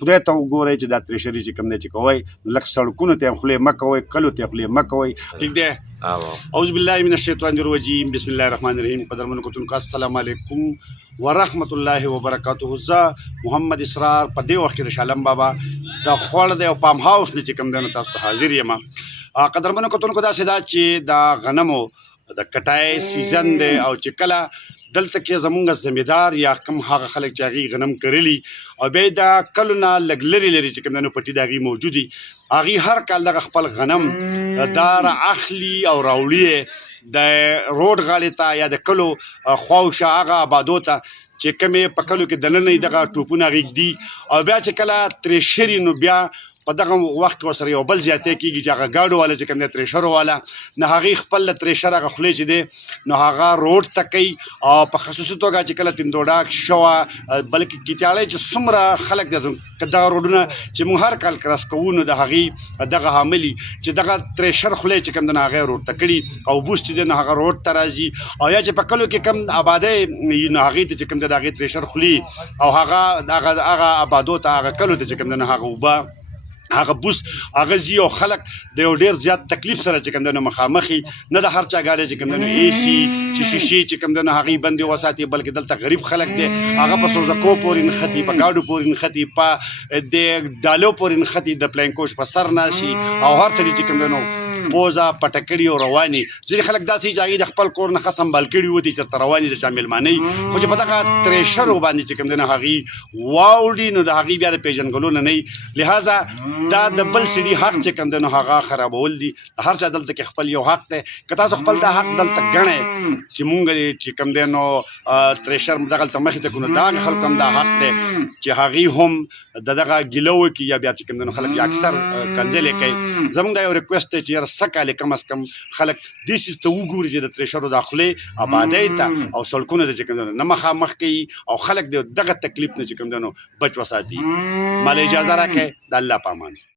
خدای ته وګورئ چې دا ترېشري چې کوم دی چې کوئ نو لږ سړکونو ته خولې مه کوئ کلو ته خولې مه کوئ ټیک دی اعوذ بالله من الشیطان الرجیم بسم الله الرحمن الرحیم قدرمنو کتونکو السلام علیکم ورحمت الله وبرکاته زه محمد اسرار په دې وخت کې د شالم بابا د خوړ دی او پام هاوس نه چې کوم دی نو تاسو ته حاضر یم قدرمنو کتونکو داسې ده چې د غنمو د کټای سیزن دی او چې کله دلته کې زمونږ زمیندار یا کم هغه خلک چې هغې غنم کرلي او بیا یې د کلو نه لږ لرې لرې چې کوم دی نو پټي د هغې موجود وي هغې هر کال دغه خپل غنم دا رااخلي او راوړي د روډ غاړې ته یا د کلو خواوشا هغه آبادو ته چې کومې په کلو کې دننه دغه ټوپونه غږدي او بیا چې کله ترېشري نو بیا په دغه وخت ورسره یو بل زیاتی کېږي چې هغه ګاډو والا چې کوم دی ترېشرو والا نو هغې خپل له ترېشر هغه خولې چې دی نو هغه روډ ته کوي او په خصوصي توګه چې کله تندوډاک شوه بلکې کیتیالی چې څومره خلک دی دغه روډونه چې موږ هر کال کراس کوو نو د هغې دغه حاملي چې دغه ترېشر خولې چې کوم دی نو هغه روډ ته کړي او بوس چې دی نو هغه روډ ته راځي او یا چې په کلو کې کم آبادی نو هغې ته چې کوم دی د هغې ترېشر خولي او هغه آبادو ته هغه کلو ته چې کوم دی نو هغه اوبه هغه بوس هغه ځي او خلک د یو ډېر زیات تکلیف سره چې کوم دی نو مخامخ نه د هر چا ګاډی چې کوم دی نو اے سي چې شیشې چې کوم دی نو هغې بندې وساتي بلکې دلته غریب خلک دی هغه په سوزکو پورې نښتي په ګاډو پورې نښتي په د ډالو پورې نښتي د پلینکوش په سر ناشي او هر څه چې کوم دی نو پوزه پټه کړي او رواني ځینې خلک داسې چې هغې د خپل کور نه ښه سنبال کړي وتي چېرته رواني د چا مېلمانۍ خو چې په دغه ترېشرو باندې چې کوم دی نو هغې واوړي نو د هغې بیا د پېژنګلو نه نه لهذا دا د بل سړي حق چې کوم دی نو هغه خرابول دي هر چا دلته کې خپل یو حق دی که تاسو خپل دا حق دلته ګڼئ چې مونږ چې کوم دی نو ترېشر دغلته مخې ته کړو نو د هغې خلکو هم دا حق دی چې هغې هم د دغه ګیله وکړي یا بیا چې کوم دی نو خلک یې اکثر کنځلې کوي زموږ دا یو ریکویسټ دی چې یاره سږ کم از کم خلک دې سیز ته وګوري چې د ترېشرو دا خولې آبادۍ ته او سړکونو ته چې کوم دی نو نه مخامخ کوي او خلک د دغه تکلیف نه چې کوم دی نو بچ وساتي ماله اجازه راکړئ د الله په امان